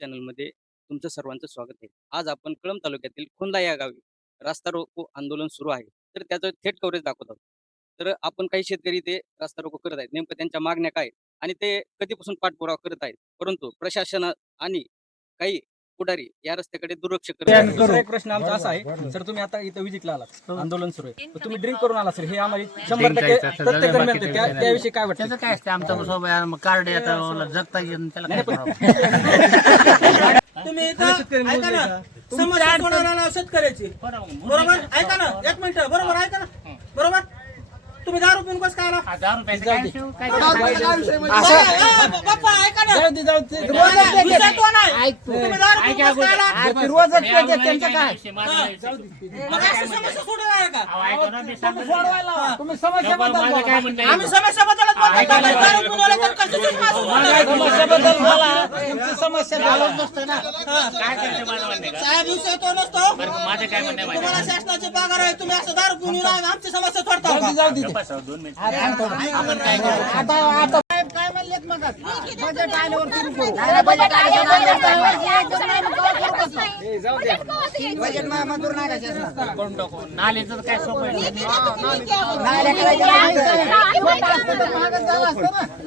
चॅनलमध्ये तुमचं सर्वांचं स्वागत आहे. आज आपण कळंब तालुक्यातील खोंदा या गावी रास्ता रोको आंदोलन सुरू आहे. तर त्याचं थेट कव्हरेज दाखवत आहोत. तर आपण काही शेतकरी ते रास्ता रोको करत आहेत. नेमकं त्यांच्या मागण्या काय आहेत आणि ते कधीपासून पाठपुरावा करत आहेत. परंतु प्रशासन आणि काही पुढारी या रस्त्याकडे दुर्लक्ष करत आहेत. दुसरा एक प्रश्न आमचा असा आहे, सर तुम्ही आता इथं विजिटला आलात, आंदोलन सुरू आहे, तर तुम्ही ड्रिंक करून आला सर, हे आम्हाला 100% प्रत्येक जण मिळते, त्याविषयी काय वाटतं? त्याचं काय असते आमच्या सोबत कार्ड येतं जगता येईल त्याला काय तुम्ही समस्या कोणाला शेतकऱ्याची बरोबर ऐका ना, एक मिनिट बरोबर ऐका ना, बरोबर तुम्ही दारू पिऊन कसं काय आला? बाप्पा ऐका ना, विषय तो नाही. तुम्ही दारू पिऊन कसं काय आला? मग अशी समस्या सोडून आहे का? तुम्ही समस्याबद्दल आम्ही समस्याबद्दलच बोलतो. दारू पिऊन आले तर कशाचीच माणूस बोलायचं. समस्याबद्दल बोला, तुमची समस्या साहेब विषय तो नसतो. तुम्हाला शासनाचे पगार आहे, तुम्ही असं दारू पिऊन येऊन आमची समस्या सोडता का? आता काय म्हणलेत मग बजेट आल्यावर सुरू करू. बजेट मंजूर नाही का शासनाचं? नालीचं काय सोपं आहे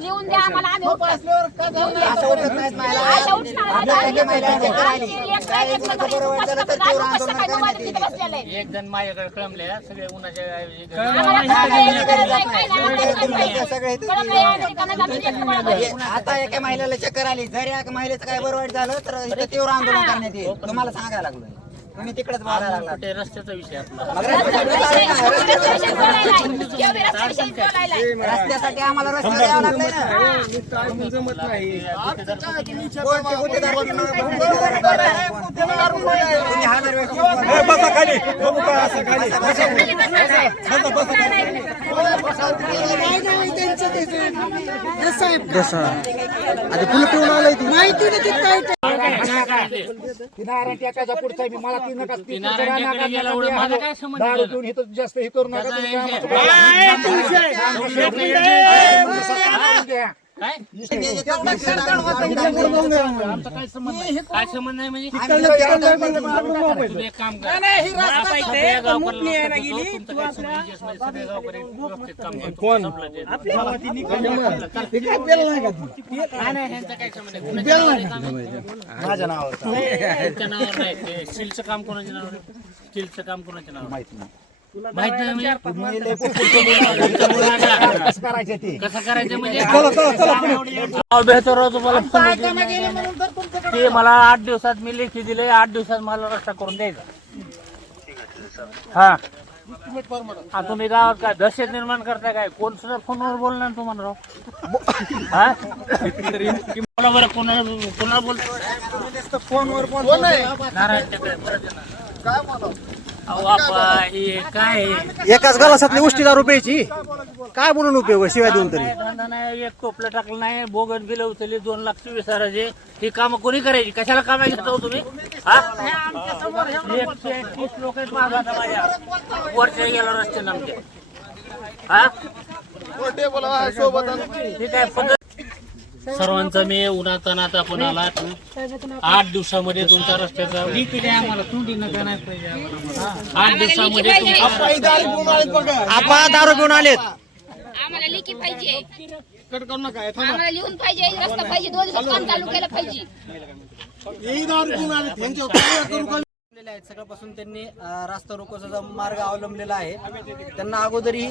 लिहून द्या आम्हाला, आम्ही असं होतच नाहीत मला. आपल्या महिलांच्या एक जण माझ्याकडे कळमले सगळे उन्हाच्या आता एका महिलेला चक्कर आली, जर एका महिलेचं काय बरं वाईट झालं तर इथं तीव्र आंदोलन करण्यात येईल. तुम्हाला सांगायला लागलो, तुम्ही तिकडेच बोलायला लागला. ते रस्त्याचा विषय आपला रस्त्यासाठी आम्हाला रस्त्यावर यावं लागलंय ना. कोणते गुन्हेगार तुम्ही हाणार व्यक्ती जास्त हे करू नका. काय संबंध नाही म्हणजे एक काम करा माझ्या नावावर नाही स्टीलचं काम कोणाच्या नावावर स्टीलचं काम कोणाच्या नावावर माहित नाही कसं करायचं म्हणजे ते मला 8 दिवसात मी लेखी दिले, 8 दिवसात मला रस्ता करून द्यायचा. हा तुम्ही गावात काय दहशत निर्माण करताय काय? कोण सुद्धा फोनवर बोलणार तुम्हाला राव? हा बोला बरं, कोणाला बोलतो फोनवर काय एकाच गलासातली उष्टी दारू प्यायची, काय म्हणून उपयोग शिवाय देऊन तरी? धंदा नाही, एक टोपलं टाकलं नाही, बोगन बिल उचलली 2,24,000 ही कामं कोणी करायची? कशाला कामाला घेता हो तुम्ही? 130 लोक आहेत माझा माझ्या वरच्या गेला रस्त्यानं आमच्या. ठीक आहे पद्धत सर्वांचा मी उन्हातानात आपण आला 8 दिवसामध्ये तुमच्या रस्त्याचा आम्हाला तोंडी नका नाही पाहिजे. 8 दिवसामध्ये आपण दारू घेऊन आलेत. आम्हाला लेखी पाहिजे, आम्हाला लिहून पाहिजे, रस्ता पाहिजे, 2 दिवस काम चालू केलं पाहिजे. सकाळपासून त्यांनी रास्ता रोकोचा मार्ग अवलंबलेला आहे. त्यांना अगोदरही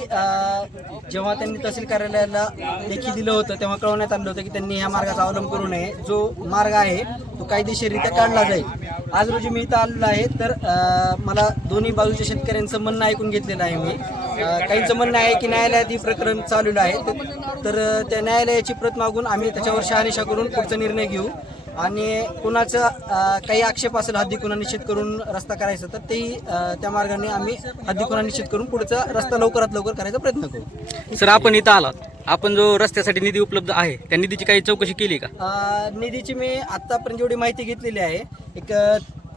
जेव्हा त्यांनी तहसील कार्यालयाला लेखी दिलं होतं तेव्हा कळवण्यात आलं होतं की त्यांनी ह्या मार्गाचा अवलंब करू नये. जो मार्ग आहे तो कायदेशीररित्या काढला जाईल. आज रोजी मी इथं आलेलो आहे तर मला दोन्ही बाजूच्या शेतकऱ्यांचं म्हणणं ऐकून घेतलेलं आहे मी. काहींचं म्हणणं आहे की न्यायालयात ही प्रकरण चालू आहे, तर त्या न्यायालयाची प्रत मागून आम्ही त्याच्यावर शहानिशा करून पुढचा निर्णय घेऊ. आणि कुणाचं काही आक्षेप असेल हद्दी गुन्हा निश्चित करून रस्ता करायचा तर तेही त्या मार्गाने आम्ही हद्दी गुन्हा निश्चित करून पुढचा रस्ता लवकरात लवकर करायचा प्रयत्न करू. सर आपण इथं आलात, आपण जो रस्त्यासाठी निधी उपलब्ध आहे त्या निधीची काही चौकशी केली का? निधीची मी आतापर्यंत जेवढी माहिती घेतलेली आहे, एक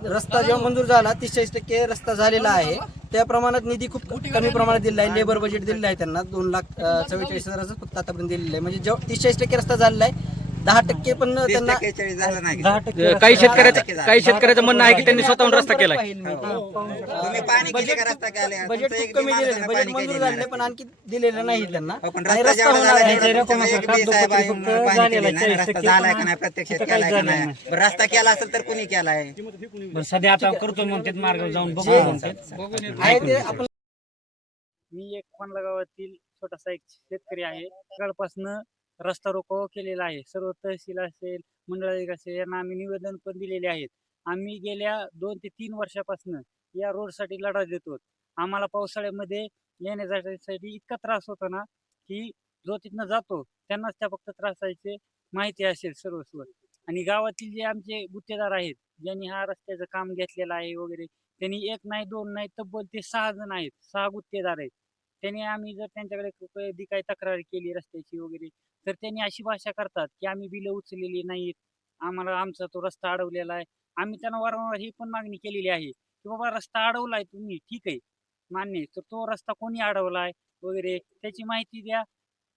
रस्ता जेव्हा मंजूर झाला 30% रस्ता झालेला आहे. त्या प्रमाणात निधी खूप कमी प्रमाणात दिलेला आहे. लेबर बजेट दिलेलं आहे त्यांना 2,44,000 फक्त आतापर्यंत दिलेलं आहे. म्हणजे जेव्हा 30% रस्ता झालेला आहे 10% पण 30 त्यांना टक्के 40 झालं नाही काही शेतकऱ्याचं म्हणणं आहे की त्यांनी स्वतःहून रस्ता केलाय. तुम्ही पाणी किती का रस्ता केलाय? बजेट तुमचं खूप एक बी कमी दिलेलं माणसानं बजेट पाणी मंजूर केलेलं झाले नाही. पण आणखी दिलेलं नाही त्यांना हो, पण आणि रस्ता रस्ता जेवढा होणार झाला आहे. तेवढा तुमचं एक बी साहेब आहे, पाणी केलेलं नाही. रस्ता झालाय का नाही प्रत्यक्षात केलाय का नाही? बरं, रस्ता केला असेल तर कुणी केलाय? सध्या आता करतो म्हणतात मार्ग जाऊन बघू आहे ते आपण मी एक खोनला गावातील छोटासा एक शेतकरी आहे. सकाळपासनं रस्ता रोको केलेला आहे. सर्व तहसील असेल, मंडळाधिकारी असेल यांना आम्ही निवेदन पण दिलेले आहेत. आम्ही गेल्या 2 ते 3 वर्षापासून या रोडसाठी लढा देतो. आम्हाला पावसाळ्यामध्ये येण्या-जाण्यासाठी इतका त्रास होतो ना, की जो तिथनं जातो त्यांनाच त्या फक्त त्रासाची माहिती असेल सर्वस्व. आणि गावातील जे आमचे गुत्तेदार आहेत, ज्यांनी हा रस्त्याचं काम घेतलेलं आहे वगैरे, त्यांनी 1 नाही 2 नाही तब्बल ते 6 जण आहेत. 6 गुत्तेदार आहेत. त्यांनी आम्ही जर त्यांच्याकडे कधी काही तक्रार केली रस्त्याची वगैरे, तर त्यांनी अशी भाषा करतात, की आम्ही बिलं उचललेली नाहीत. आम्हाला आमचा तो रस्ता अडवलेला आहे. आम्ही त्यांना वारंवार ही पण मागणी केलेली आहे, की बाबा रस्ता अडवलाय तुम्ही ठीक आहे, मान्य आहे. तर तो रस्ता कोणी अडवलाय वगैरे त्याची माहिती द्या.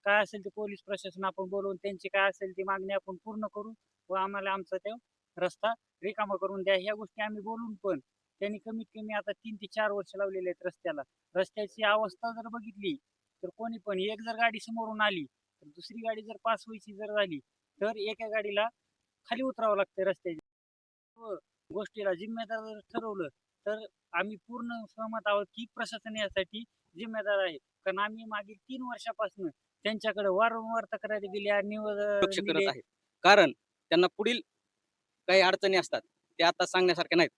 काय असेल ते पोलीस प्रशासन आपण बोलवून त्यांची काय असेल ती मागणी आपण पूर्ण करू व आम्हाला आमचा तो रस्ता रिकामा करून द्या. ह्या गोष्टी आम्ही बोलून पण त्यांनी कमीत कमी आता 3 ते 4 वर्ष लावलेले आहेत रस्त्याला. रस्त्याची अवस्था जर बघितली तर कोणी पण एक जर गाडी समोरून आली तर दुसरी गाडी जर पास व्हायची जर झाली तर एका गाडीला खाली उतरावं लागतं रस्त्याच्या. व गोष्टीला जिम्मेदार जर ठरवलं तर आम्ही पूर्ण सहमत आहोत की प्रशासन यासाठी जिम्मेदार आहे. कारण आम्ही मागील 3 वर्षापासून त्यांच्याकडे वारंवार तक्रारी दिल्या, दुर्लक्ष करत दिले. आहेत. कारण त्यांना पुढील काही अडचणी असतात ते आता सांगण्यासारख्या नाहीत.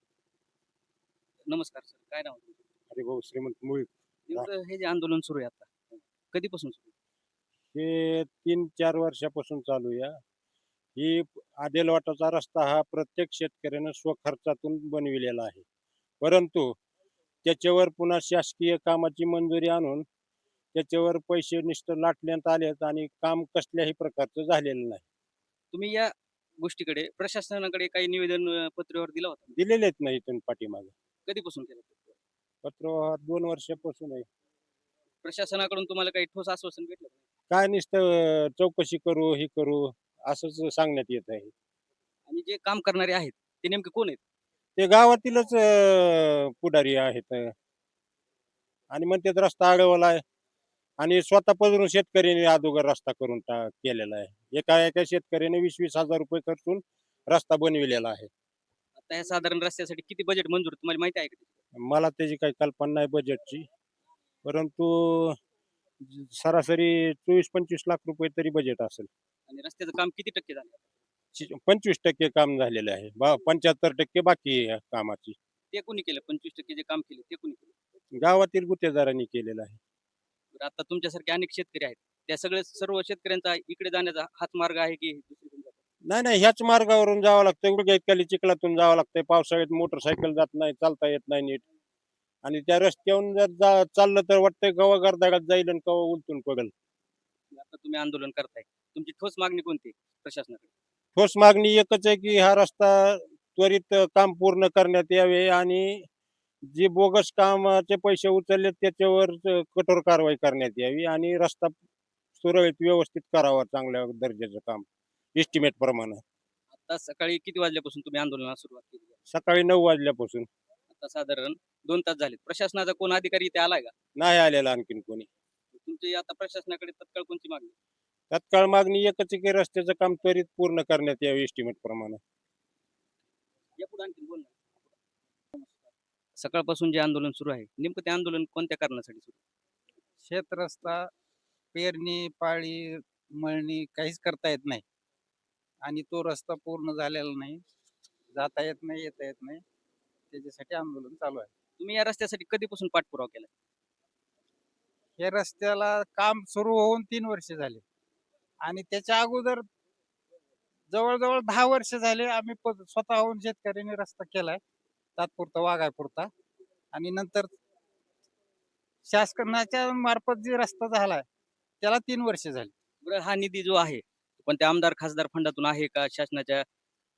नमस्कार सर, काय नाव तुमचं? हरिभाऊ श्रीमंत मुळी. नेमकं हे जे आंदोलन सुरू आहे आता कधीपासून सुरू आहे? हे 3-4 वर्षापासून चालू आहे. ही आदेलवाटाचा रस्ता हा प्रत्येक शेतकऱ्यानं स्वखर्चातून बनविलेला आहे. परंतु त्याच्यावर पुन्हा शासकीय कामाची मंजुरी आणून त्याच्यावर पैसे नुसतं लाटण्यात आलेत आणि काम कसल्याही प्रकारचं झालेलं नाही. तुम्ही या गोष्टीकडे प्रशासनाकडे काही निवेदन पत्रावर दिला होता? दिलेलेच नाही इथून पाठीमागे. कधीपासून केलं? पत्रव्यवहार 2 वर्षापासून आहे. प्रशासनाकडून तुम्हाला काही ठोस आश्वासन भेटलं? काय नुसतं चौकशी करू, ही करू असंच सांगण्यात येत आहे. आणि जे काम करणारे आहेत ते नेमके कोण आहेत? ते गावातीलच पुढारी आहेत आणि म्हणतात रस्ता अडवला आहे आणि स्वतः पदरून शेतकऱ्याने अगोदर रस्ता करून केलेला आहे. एका शेतकऱ्याने 20-20 हजार रुपये खर्चून रस्ता बनविलेला आहे. आता या साधारण रस्त्यासाठी किती बजेट मंजूर तुम्हाला माहिती आहे का? मला त्याची काही कल्पना नाही बजेटची, परंतु सरासरी 24-25 लाख रुपये तरी बजेट असेल. आणि रस्त्याचं काम किती टक्के झालं? 25% काम झालेलं आहे. 75% बाकी आहे कामाची. ते कोणी केलं? 25% जे काम केलं ते कोणी केलं? गावातील गुत्तेदारांनी केलेलं आहे. तर आता तुमच्यासारखे अनेक शेतकरी आहेत, त्या सर्व शेतकऱ्यांचा इकडे जाण्याचा हाच मार्ग आहे की दुसरीकडे जातात? नाही ह्याच मार्गावरून जावं लागतं. एवढं इतक्या चिखलातून जावं लागतंय. पावसाळ्यात मोटरसायकल जात नाही, चालता येत नाही नीट. आणि त्या रस्त्यावरून जर चाललं तर वाटतंय कवा गर्दागात जाईल आणि कवा उलटून पडेल. आता तुम्ही आंदोलन करताय, तुमची ठोस मागणी कोणती आहे प्रशासनाकडे? ठोस मागणी एकच आहे की हा रस्ता त्वरित काम पूर्ण करण्यात यावे आणि जे बोगस कामाचे पैसे उचलले त्याच्यावर कठोर कारवाई करण्यात यावी आणि रस्ता सुरळीत व्यवस्थित करावा, चांगल्या दर्जाचं काम एस्टिमेट प्रमाणे. आता सकाळी किती वाजल्यापासून तुम्ही आंदोलनाला सुरुवात केली आहे? सकाळी 9 वाजल्यापासून. आता साधारण 2 तास झालेत. प्रशासनाचा कोण अधिकारी इथे आलाय का? नाही आलेला आणखीन कोणी. तुमची आता प्रशासनाकडे तत्काळ कोणती मागणी? तत्काळ मागणी एकच आहे की रस्त्याचं काम त्वरित पूर्ण करण्यात यावे एस्टिमेट प्रमाणे. यापुढे आणखी बोल ना. सकाळपासून जे आंदोलन सुरू आहे नेमकं ते आंदोलन कोणत्या कारणासाठी सुरू आहे? शेत रस्ता पेरणी पाळी मळणी काहीच करता येत नाही आणि तो रस्ता पूर्ण झालेला नाही, जाता येत नाही येता येत नाही, त्याच्यासाठी आंदोलन चालू आहे. तुम्ही या रस्त्यासाठी कधीपासून पाठपुरावा केला? या रस्त्याला काम सुरू होऊन 3 वर्ष झाले आणि त्याच्या अगोदर जवळजवळ 10 वर्ष झाले आम्ही स्वतःहून शेतकऱ्यांनी रस्ता केलाय तात्पुरता वागायपुरता आणि नंतर शासनाच्या मार्फत जे रस्ता झालाय त्याला 3 वर्ष झाली. बरं, हा निधी जो आहे पण त्या आमदार खासदार फंडातून आहे का शासनाच्या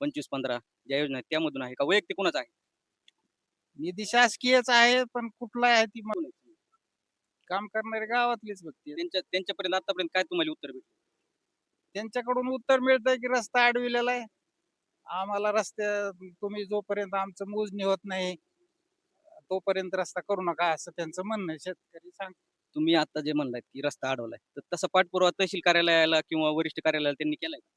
25-15 ज्या योजना आहेत त्यामधून आहे का वैयक्तिक कोणाच आहे? निधी शासकीयच आहे पण कुठला आहे ती काम करणारे गावातलीच व्यक्ती आहेत. त्यांच्यापर्यंत आतापर्यंत काय तुम्हाला उत्तर भेटलं? त्यांच्याकडून उत्तर मिळतंय की रस्ता अडविलेला आहे, आम्हाला रस्त्या तुम्ही जोपर्यंत आमचं मोजणी होत नाही तोपर्यंत रस्ता करू नका, असं त्यांचं म्हणणं आहे. शेतकरी सांग तुम्ही आता जे म्हणलात की रस्ता अडवलाय, तर तसा पाठपुरावा तहसील कार्यालयाला किंवा वरिष्ठ कार्यालयाला त्यांनी केलाय का?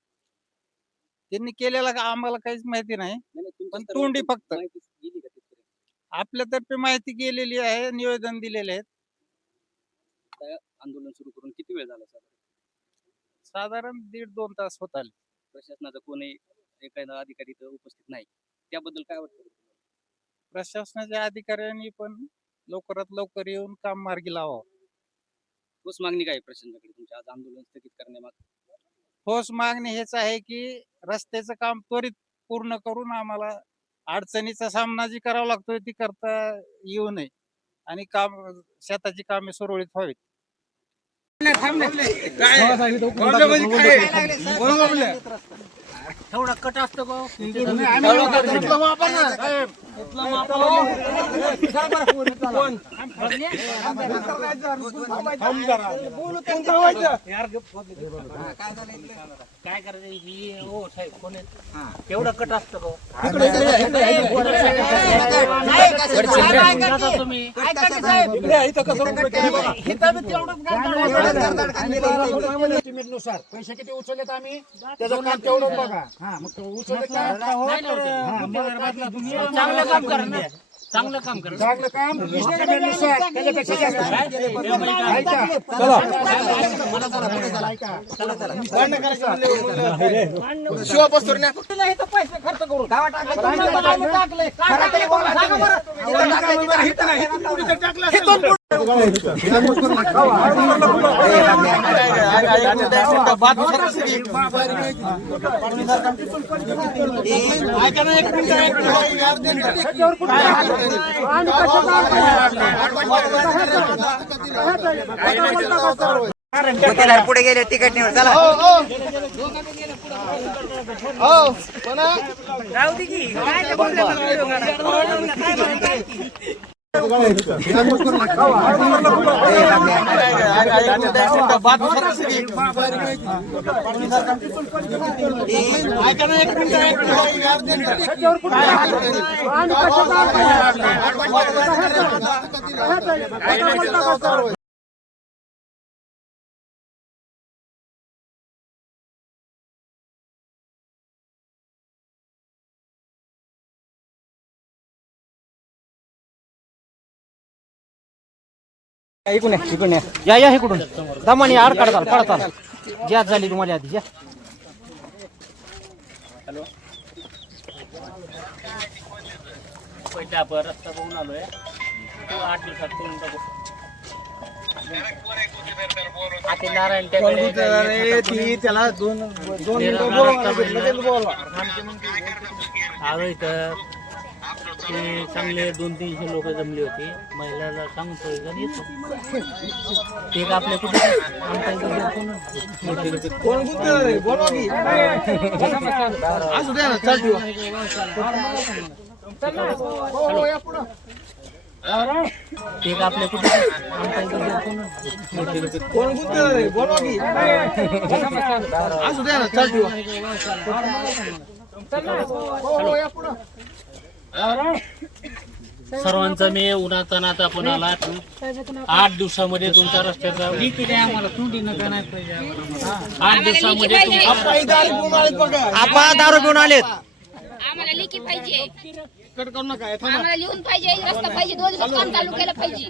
त्यांनी केलेला का आम्हाला काहीच माहिती नाही, नाही, नाही, तुमच्या पण सर्व तोंडी फक्त माहिती गेली का तिथपर्यंत? आपल्यातर्फे माहिती गेलेली आहे, निवेदन दिलेले आहेत. आता आंदोलन सुरू करून किती वेळ झाला साधारण? साधारण 1.5-2 तास होत आले. प्रशासनाचा कोणी एखादा अधिकारी इथं उपस्थित नाही, त्याबद्दल काय वाटतं? प्रशासनाच्या अधिकाऱ्यांनी पण लवकरात लवकर येऊन काम मार्गी लावावं. ठोस मागणी काय आहे प्रशासनाकडे तुमच्या आज आंदोलन स्थगित करण्यामागे? ठोस मागणी हेच आहे की रस्त्याचं काम त्वरित पूर्ण करून आम्हाला अडचणीचा सामना जी करावा लागतोय ती करता येऊ नये आणि शेताची कामे सुरळीत व्हावीत. एवढा कट असतो का? काय करायचं ही हो साहेब कोण आहे? एवढा कट असतो का? तुम्ही नुसार पैसे किती उचललेत आम्ही त्याचं काम तेवढं बघा. हा मग उचलले का? चांगलं काम करा, चांगलं काम करा. चांगलं काम नुसार त्याच्यापेक्षा जास्त. ऐका पुढे गेले तिकट निवड चला. इकडून या इकडून दमाने आड काढताल पडताल ज्यात झाली तुम्हाला आधी या. पहिला आपण रस्ता बघून आलोय, तो 8 दिवसात करून टाकू. आता नारायण त्याला आलो इथं ते चांगले 200-300 लोक जमली होती. महिलाला सांगतो येतो ते का आपल्या कुठे ते का आपल्या कुठे सर्वांचा मी उन्हातानात आपण आला 8 दिवसामध्ये तुमच्या रस्त्याचा आम्हाला तोंडी नका नाही पाहिजे. 8 दिवसामध्ये आपण दारू पिऊन आलेत. आम्हाला लेखी पाहिजे, आम्हाला लिहून पाहिजे, रस्ता पाहिजे, 2 दिवसात काम चालू केलं पाहिजे.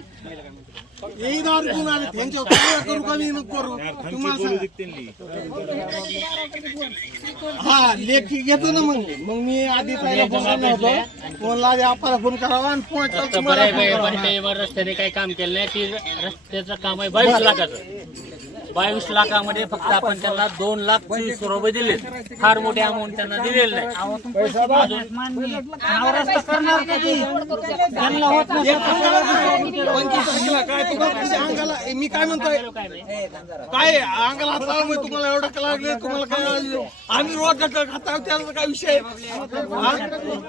हा लेखी घेतो ना मग मी आधी फोन करावा आणि रस्त्याने काही काम केलं नाही. ती रस्त्याचं काम आहे 22 लाखाचं. 22 लाखामध्ये फक्त आपण त्यांना 2,20,000 रुपये दिले. फार मोठी अमाऊंट त्यांना दिलेली नाही. मी काय म्हणतोय काय अंगाला हात लावा, मग तुम्हाला एवढं लागले तुम्हाला काय आम्ही रोज खाता त्याचा काय विषय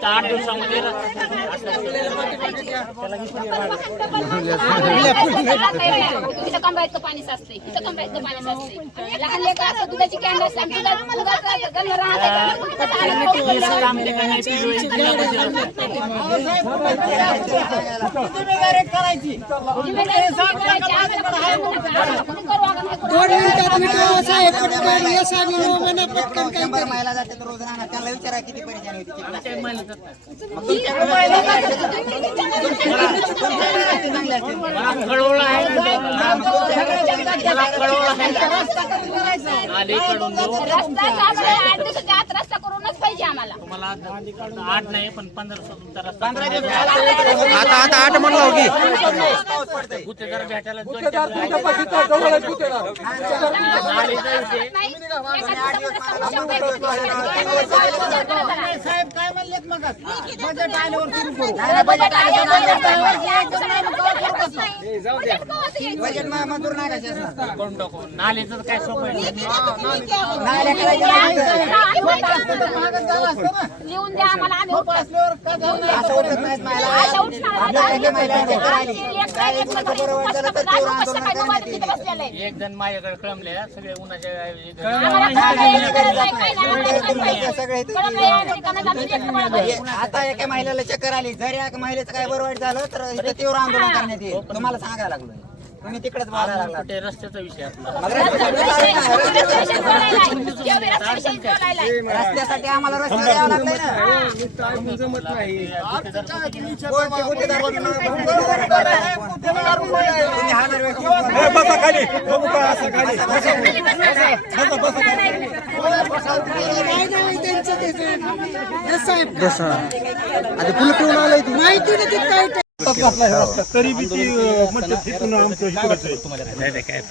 8 दिवसामध्ये इथं कमरायचं पाणी साचतंय, इथं कमरायचं शुद्ध पाणी साचते. लहान लेकरं असतात, दुधाची कॅन असतात, दुधाचं गल्ल राहते. शंभर महिला जाते तर रोज राहणार त्याला विचारा किती परेशानी होती रस्ता करूनच पाहिजे आम्हाला. तुम्हाला 8 नाही पण 1500 तुमचा रस्ता आता 8 म्हणला होती गुत्तेदार भेटायला साहेब काय म्हणले मग बजेट आल्यावर बजेट मंजूर नाही कशी असणार करून टाकू. नालीचं काय सोपं आहे लिहून द्या आम्हाला. आम्ही असं उठत नाहीत महिला आपल्या काही महिला चक्कर आली काय एक मिनिटं बरोबर झालं तर तीव्र आंदोलन करण्यात येईल. एक जण माझ्याकडे कळमले सगळे उन्हाच्या आता एका महिलेला चक्कर आली जर एका महिलेचं काय बरं वाईट झालं तर इथं तीव्र आंदोलन करण्यात येईल. तुम्हाला सांगायला लागलोय तुम्ही तिकडेच बोलायला लागला. ते रस्त्याचा विषय आपला. रस्त्यासाठी आम्हाला रस्त्यावर यावं लागलंय ना. कोणते गुत्तेदार तुम्ही हा दरवेळेस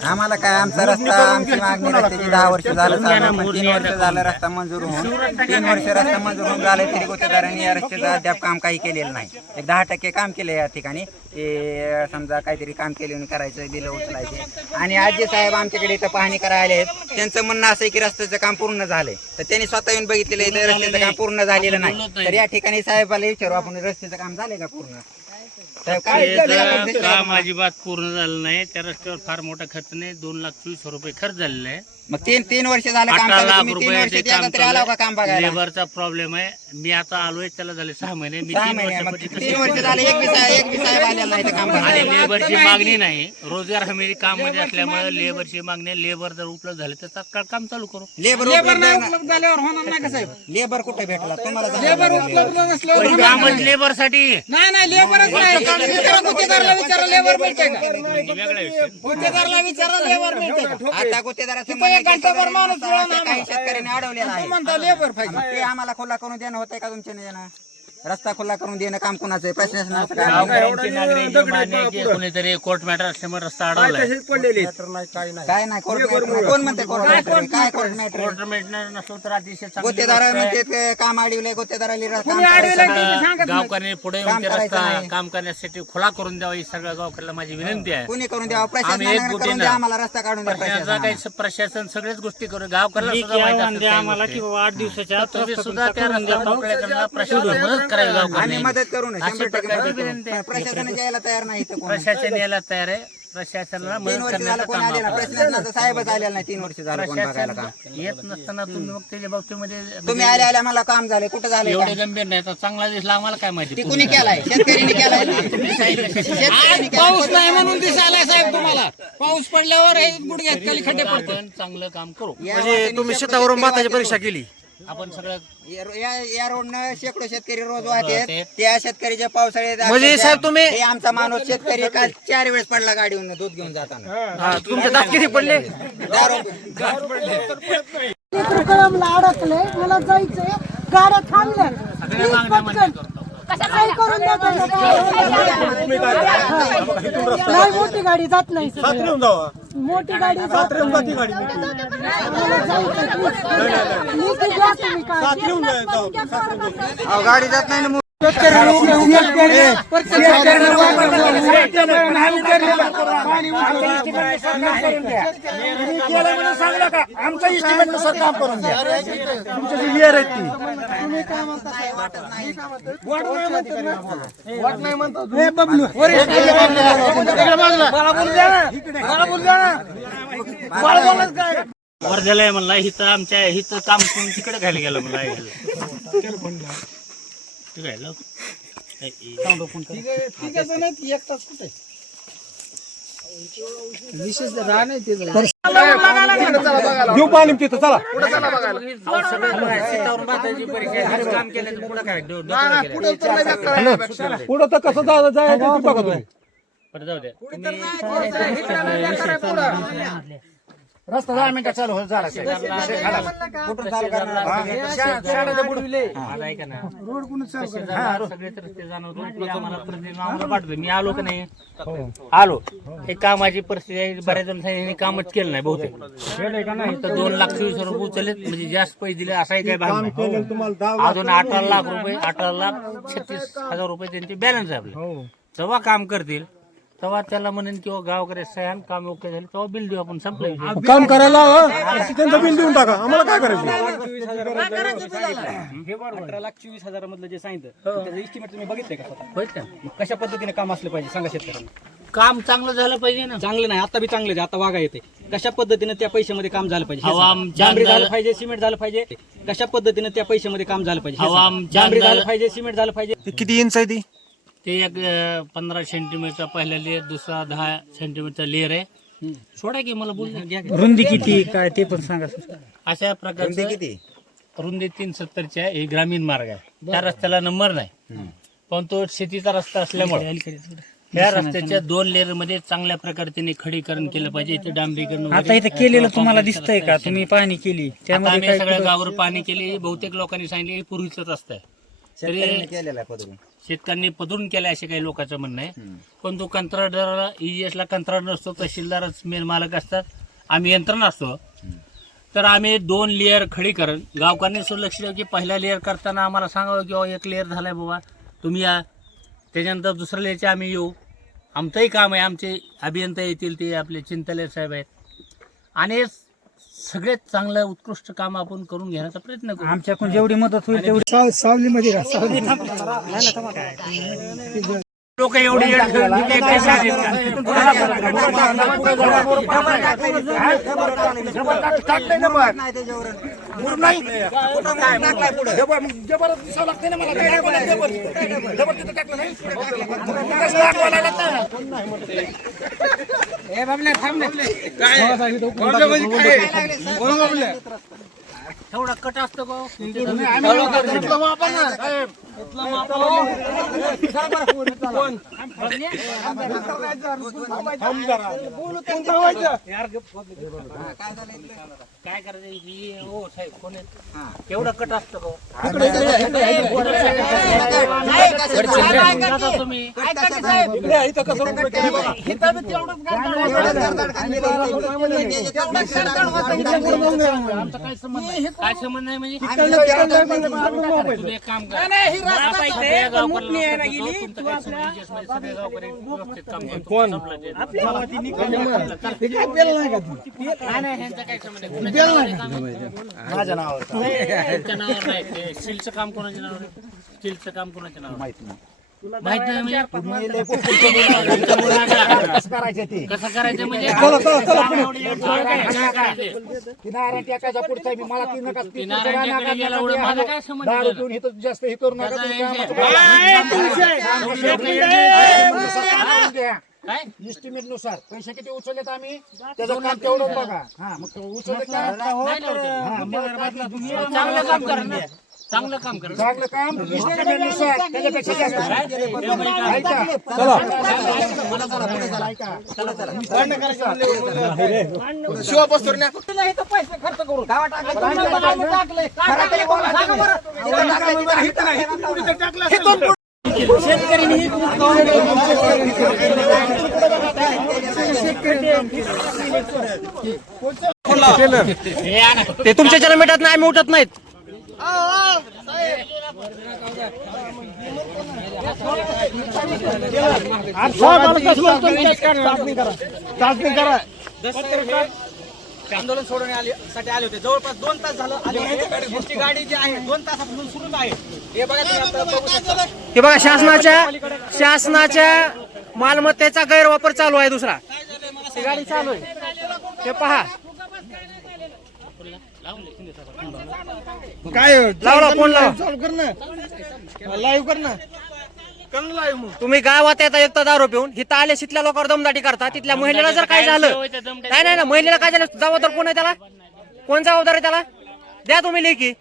आम्हाला काय आमचा रस्ता आमची मागणी रस्त्याची 10 वर्ष झालं चालू पण 3 वर्ष झालं रस्ता मंजूर होऊन 3 वर्ष रस्ता मंजूर होऊन झाले तरी गुत्तेदारांनी या रस्त्याचं अद्याप काम काही केलेलं नाही. एक 10% काम केलं या ठिकाणी ते समजा काहीतरी काम केले करायचं बिलं उचलायचे. आणि आजी साहेब आमच्याकडे इथं पाहणी करायला आले आहेत त्यांचं म्हणणं असं आहे की रस्त्याचं काम पूर्ण झालंय तर त्यांनी स्वतः येऊन बघितलेलं इथं रस्त्याचं काम पूर्ण झालेलं नाही. तर या ठिकाणी साहेबाला विचारू आपण रस्त्याचं काम झालंय का पूर्ण. काम अजिबात पूर्ण झालं नाही. त्या रस्त्यावर फार मोठा खर्च नाही. 2,24,000 रुपये खर्च झालेला आहे. मग 3 वर्ष झालं काम 18 चालू लाख तुम्ही 3 वर्ष रुपये द्या तरी आला का काम बघायला. लेबरचा प्रॉब्लेम आहे. मी आता आलोय त्याला झाले 6 महिने. मी 6 3 महिने मग वर्षापूर्वी 3 वर्ष झाले एक बी साहेब आलेला नाही इथं काम आणि बघायला. लेबरची मागणी नाही. रोजगार हमी काम मध्ये असल्यामुळे लेबरची मागणी. लेबर जर उपलब्ध झाले तर तात्काळ काम चालू करू. लेबर झाल्यावर होणार नाही का साहेब. लेबर कुठे भेटला तुम्हाला लेबर उपलब्ध पण कामच लेबर साठी नाही लेबरच नाही. गुत्तेदारला विचारा लेबर मिळते का. वेगळा विषय. गुत्तेदारला विचारा लेबर मिळते का. आता गुत्तेदाराचं काही शेतकऱ्यांनी अडवलेला आहे. ते आम्हाला खुला करून देणं होतंय का तुमच्या देणं. रस्ता खुला करून देणं काम कुणाचं आहे प्रशासनाचं काम. गावकऱ्यांची नागरिकांची मागणी आहे की कोणीतरी कोर्ट मॅटर असल्यामुळे रस्ता अडवलाय. काय नाही कोर्ट मॅटर कोण म्हणते कोर्ट मॅटर काय कोर्ट मॅटर. कोर्ट मॅटर नसलं तर अतिशय चांगली गुत्तेदार गोष्ट आहे. म्हणते काम अडवलंय गुत्तेदाराला सगळं गावकऱ्यांनी पुढे येऊन ते रस्ता काम करण्यासाठी खुला करून द्यावा ही सगळ्या गावकऱ्याला माझी विनंती आहे. कुणी करून द्यावा आम्ही एक प्रशासनाने करून द्या आम्हाला रस्ता काढून द्या प्रशासनाचा प्रशासनाने. काही प्रशासन सगळ्याच गोष्टी करू. गावकऱ्याला सुद्धा माहिती असतात काही आम्हाला गोष्टी. की बाबा 8 दिवसाच्या आत तुम्ही रस्ता सुद्धा तुमचा त्या करून द्या. रस्त्यावर मोकळ्या करण्याला प्रशासनाला मदत करावी आम्ही गावकऱ्यांनी. मदत करू ना अशा 100% प्रकारची मदत करू. विनंती आहे. प्रशासन यायला तयार नाही इथं कोण. प्रशासन यायला तयार आहे. प्रशासनाला 3 मदत वर्ष झालं करण्याचं कोण काम आले ना आपण. प्रशासनाचा साहेबच आलेला नाही 3 वर्ष झालं कोण बघायला काम. प्रशासन येत नसताना तुम्ही मग त्याच्या बाबतीमध्ये तुम्ही आल्या मला काम झालं कुठं झालं एवढे गंभीर नाही तर चांगला दिसला आम्हाला काय माहिती. ती कुणी केलाय शेतकऱ्यांनी केलाय शेतकऱ्यांनी पाऊस नाही म्हणून दिसायला साहेब तुम्हाला. पाऊस पडल्यावर हे गुडघ्यात खाली खड्डे पडतात. आपण चांगलं काम करू. म्हणजे तुम्ही शेतावरून माताची परीक्षा केली. आपण सगळं या रोडनं शेकडो शेतकरी रोज वाहतात त्या शेतकरीच्या पावसाळ्यात म्हणजे साहेब तुम्ही हे आमचा माणूस शेतकरी काल 4 वेळेस पडला गाडीवरून दूध घेऊन जाताना. तुमचे दात किती पडले. कळमला अडकले मला जायचंय गाड्या थांबल्या प्लीज पटकन काही करून द्या नाही मोठी गाडी जात नाही मोठी गाडी जात नाही. मला जायचंय प्लीज नीट घ्या तुम्ही काय गाडी जात नाही ना. आमच्या इस्टिमेटनुसार काम करून द्या. तुमची जी विहीर आहे ती वाट नाही म्हणतो हे बबलू मला बोल द्या ना वर्ध्याला आहे म्हणला हिथं आमच्या हिथं काम करून तिकडे घ्यायला गेलं मला घेऊ पाणी तिथं चला पुढं तर कसं जायचं बघा तुम्ही जाऊ द्या रस्ता 10 मिनिटं चालू हो झाला रोड सगळे रस्ते जाणवतो पाठवतो मी आलो का नाही आलो हे कामाची परिस्थिती आहे बऱ्याच जणांनी कामच केलं नाही बहुतेक तर 2,20,000 रुपये उचलले म्हणजे जास्त पैसे दिले असाही काही भाग नाही. अजून 18 लाख रुपये 18,36,000 रुपये त्यांचे बॅलन्स आहे आपले जेव्हा काम करतील तेव्हा त्याला म्हणेन किंवा गावकरी सह्यान काम ओके झाले तेव्हा बिल देऊ आपण संपलं काम करायला त्यांचं बिल देऊन टाका आम्हाला काय करायचं. 18,24,000 मधलं जे सांगितलं त्याचं एस्टिमेट तुम्ही बघितलंय का स्वतः? मग कशा पद्धतीने काम असलं पाहिजे सांगा शेतकऱ्यांना. काम चांगलं झालं पाहिजे ना. चांगलं नाही आता बी चांगलं आहे आता वागा येते कशा पद्धतीने त्या पैशामध्ये काम झालं पाहिजे हे हवा सांगा. आमच्या डांबरी झालं अंदाज- पाहिजे सिमेंट झालं पाहिजे कशा पद्धतीने त्या पैशामध्ये काम झालं पाहिजे हे हवा सांगा. आमच्या डांबरी झालं अंदाज- पाहिजे सिमेंट झालं पाहिजे. किती इंच आहे ती ते एक 15 सेंटीमीटरचा पहिला लेअर दुसरा 10 सेंटीमीटरचा लेअर आहे सोडा की मला बोल रुंदी किती काय ते पण सांगा. अशा प्रकारचं किती रुंदी 370 आहे हे ग्रामीण मार्ग आहे त्या रस्त्याला नंबर नाही पण तो शेतीचा रस्ता असल्यामुळे या रस्त्याच्या 2 लेअर मध्ये चांगल्या प्रकारचे खडीकरण केलं पाहिजे इथे डांबरीकरण वगैरे. आता इथं केलेलं तुम्हाला दिसतंय का तुम्ही पाहणी केली आता त्यामध्ये आम्ही काय सगळ्या गावावर पाणी केली बहुतेक लोकांनी सांगितले हे पूर्वीच असतंय शेतकऱ्यांनी केलेला आहे पदरून. शेतकऱ्यांनी पदरून केलं असे काही लोकांचं म्हणणं आहे पण तो कंत्राटदाराला EGS कंत्राट नसतो तहसीलदारच मेन मालक असतात आम्ही यंत्रणा असतो तर आम्ही 2 लेअर खडीकरण गावकऱ्यांनी सुद्धा लक्ष द्यावं की पहिला लेअर करताना आम्हाला सांगावं की एक लेअर झालाय बाबा तुम्ही या त्याच्यानंतर दुसऱ्या लेअरचे आम्ही येऊ आमचंही काम आहे आमचे अभियंता येतील ते आपले चिंताले साहेब आहेत आणि सगळ्यात चांगलं उत्कृष्ट काम आपण करून घेण्याचा प्रयत्न करू. आमच्याकडून जेवढी मदत होईल तेवढी सावलीमध्ये लोक एवढी येड खेळून ते काही शाळेत एवढा कट असतो का काय करायचं ही हो साहेब कोण आहे एवढा कट असतो का तुम्ही काय संबंध नाही म्हणजे तुम्ही एक काम करा सगळ्या गावकऱ्यांना तुमचं काय संबंध सगळ्या गावकरी व्यवस्थित काम करतो माझ्या नावावर नाही स्टीलचं काम कोणाच्या नावावर स्टीलचं काम कोणाच्या नावावर माहित नाही कसं करायचं म्हणजे माझा काय संबंध जास्त हे करू नका काय इस्टिमेट नुसार पैसे किती उचललेत आम्ही त्याचं काम तेवढं बघा हा मग उचलले चांगलं काम करा ना चांगलं काम करा चांगलं काम इस्टिमेट नुसार त्याच्यापेक्षा जास्त ते तुमच्या जन्म मिटत नाही आम्ही उठत नाहीत आंदोलन सोडवण्यासाठी आले होते जवळपास 2 तास झालं आले होते. एसटी गाडी जी आहे 2 तासापासून सुरूच आहे हे बघा तुम्ही आता बघू शकता. हे बघा शासनाच्या मालमत्तेचा गैरवापर चालू आहे दुसरा गाडी चालू आहे ते पहा काय लावला फोन लावा. चालू कर ना, लाईव्ह कर ना, कर ना लाईव्ह मग. तुम्ही गावात येता एकटा दारू पिऊन हिथं आले तिथल्या लोकांवर दमदाटी करता. तिथल्या महिलेला जर काय झालं, नाही नाही ना, महिलेला काय झालं जबाबदार कोण आहे त्याला? कोण जबाबदार आहे त्याला? द्या तुम्ही लेखी.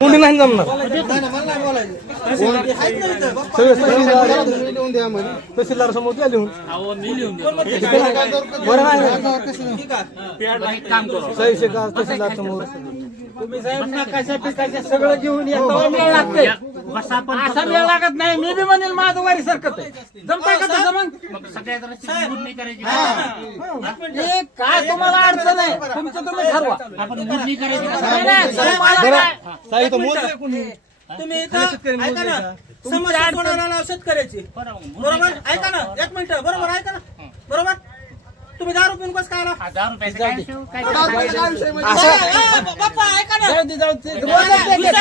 कोणी नाही जमणार. तहसीलदार समोर द्या लिहून. तहसीलदार समोर तुम्ही सगळं घेऊन असा वेळ लागत नाही. मी बी म्हणेल माझं वारी सरकत आहे. जमताय का तसं मग? काय तुम्हाला अडचण आहे तुमचं तुम्ही ठरवा. तुम्ही समस्या कोणाला शेतकऱ्याची बरोबर ऐका ना, एक मिनिट बरोबर ऐका ना, बरोबर. तुम्ही दारू पिऊन कसं काय आला? बाप्पा ऐका ना, तुम्ही दारू पिऊन कसं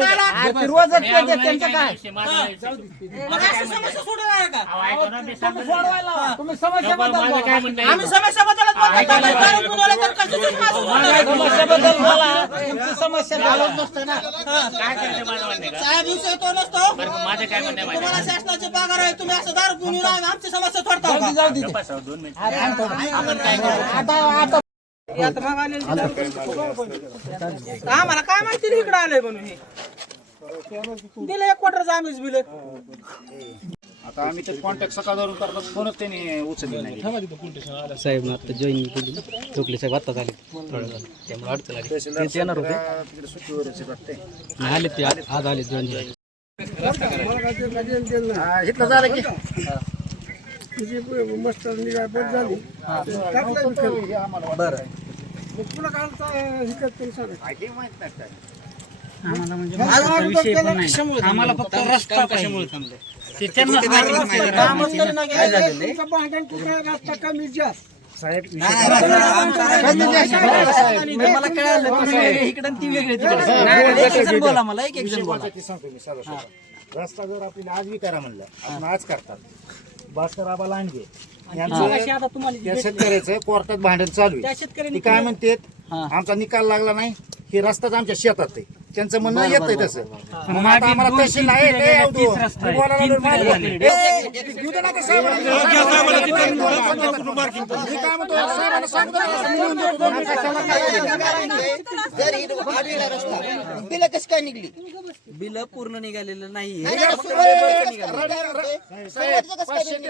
काय आला? त्यांचं काय मग अशी समस्या सोडून आहे का? तुम्ही समस्याबद्दल आम्ही समस्याबद्दलच बोलतो. दारू पिऊन आले तर कसं समस्याबद्दल बोला. तुमची समस्या घालत नसते ना. साहेब दिवस येतो नसतो. तुम्हाला शासनाचे पगार आहे, तुम्ही असं दारू पिऊन येऊन आमची समस्या सोडता का? आम्हाला काय माहिती इकडे आलंय म्हणून हे दिलं 1 क्वार्टरचं आम्हीच बिल. आता आम्ही तर कॉन्टॅक्ट सकाळवरून करतो, फोनच त्यांनी उचलले नाही. साहेब ना आता जॉईन केली, चोकले साहेब आता झाले थोडं झालं, त्यामुळे अडचण आली. तेच येणार होते, नाही आले ते आज आले जॉईन झाले. इथलं झालं की मस्त निघाय बंद झाली. बरं पुन्हा कालचा हिकत करून सांगा. आम्हाला फक्त रस्ता कशामुळे थांबले भांडण कुठे रस्ता कमी जास्त. मला कळालं इकडे ती वेगळी तिकडे. बोला मला एक जण बोला. रस्ता जर आपल्याला आज विकारा म्हणलं, आपण आज करतात. भास्कर आबा लांडगे त्या शेतकऱ्याचं कोर्टात भांडण चालू आहे. ते काय म्हणतात, आमचा निकाल लागला नाही, हे रस्ताच आमच्या शेतात आहे. त्यांचं म्हणणं येत आहे तसं. मग आता आम्हाला तहसील आहे बिल कसं काय निघली? बिल पूर्ण निघालेलं नाही.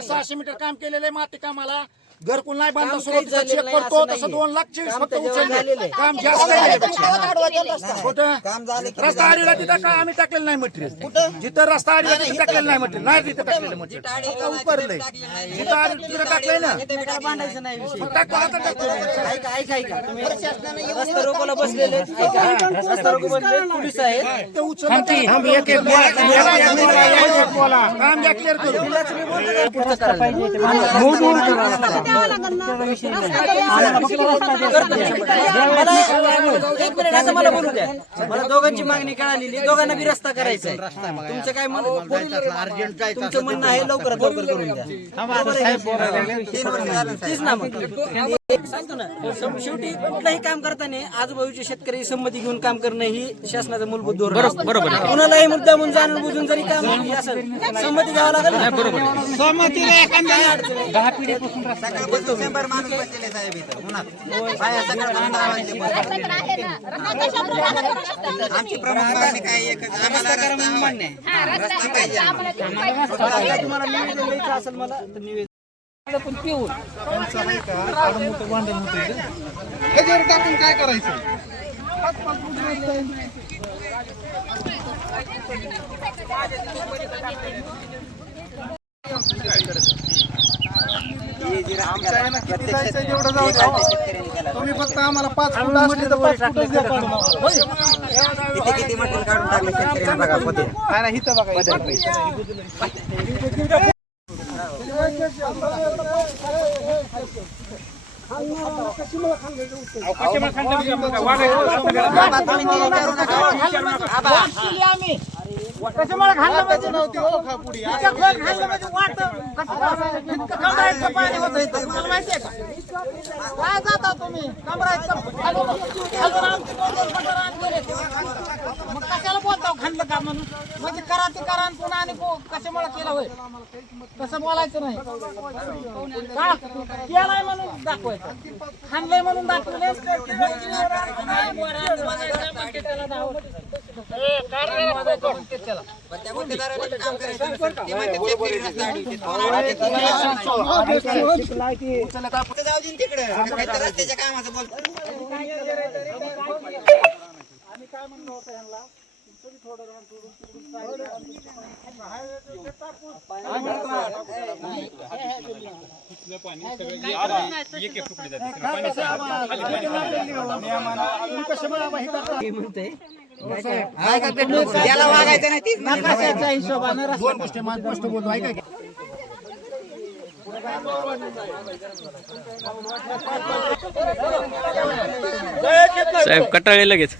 600 मीटर काम केलेलं आहे माती कामाला. घरकुल नाही बांधलं, सुरुवातीचा चेक करतो तसं 2,24,00,000 फक्त उचलले. काम जास्त रस्ता आडीला तिथं काय आम्ही टाकलेलं नाही मटेरियल. जिथं रस्ता आडीला तिथं टाकलेलं नाही मटेरियल, नाही तिथं टाकलेलं मटेरियल उपरलंय. जिथं आडी तिथं टाकलंय ना, बांधायचं नाही विषय. टाकतो आता टाकतो. ऐका तुम्ही रस्ता रोकोला बसलेले, रस्ता रोको बसले पोलीस आहेत. ते उचललं काम द्या क्लिअर करू. एक मिनिट असं मला बोलू द्या. मला दोघांची मागणी कळालेली, दोघांना बी रस्ता करायचा आहे. तुमचं काय तुमचं म्हणणं आहे लवकरात लवकर करून द्या. तेच ना मग सांगतो ना. शेवटी कुठलंही काम करताना आजूबाजूचे शेतकरी संमती घेऊन काम करणं ही शासनाचं मूलभूत धोरण आहे. बरोबर. कुणालाही मुद्दा म्हणून जाणून बुजून जरी काम असेल, संमती घ्यावं लागेल. बरोबर. आमची प्रमुख मागणी काय एकच, आम्हाला रस्ता मान्य आहे. रस्ता पाहिजे आम्हाला. तुम्हाला निवेदन द्यायचं असेल मला तर निवेदन त्याच्यावर टाकून काय करायचं? आमच्या आहे ना, किती जायचं जेवढं जाऊ द्या. तुम्ही फक्त आम्हाला 5 फूट असली तर 5 फूटच द्या काढून. किती मटेरियल काढून टाकले शेतकऱ्यांनी बघा मध्ये. नाही नाही, इथं बघा कशामुळे खाल्लं म्हणजे इतकं खोल खाल्लं म्हणजे वाट कसं बसायचं? इतकं कमरायचं पाणी होतं इथं. तुम्हाला माहितीये का? काय जाता तुम्ही कमरायचं खालून आमची दोन मटर आण गेले. मग कशाला बोलता खाल्लं का म्हणून? म्हणजे करा ते करा आणि पुन्हा आणि कशामुळे केलं होय? तसं बोलायचं नाही. का केलाय म्हणून दाखवायचं, खाल्लंय म्हणून दाखवले. त्या गुत्तेदाराने काम करायचं नसेल. ते म्हणतात शेतकरी रस्ता अडवतात. जाऊ दे तिकडे रस्त्याच्या कामाचं बोलतो. आम्ही काय म्हणलं होतं यांना, तुमचं बी थोडं रान सोडून याला वागायचं नाही तीच नकाशाच्या हिशोबानं गोष्ट बोलतो ऐका की. साहेब कटाळे लगेच.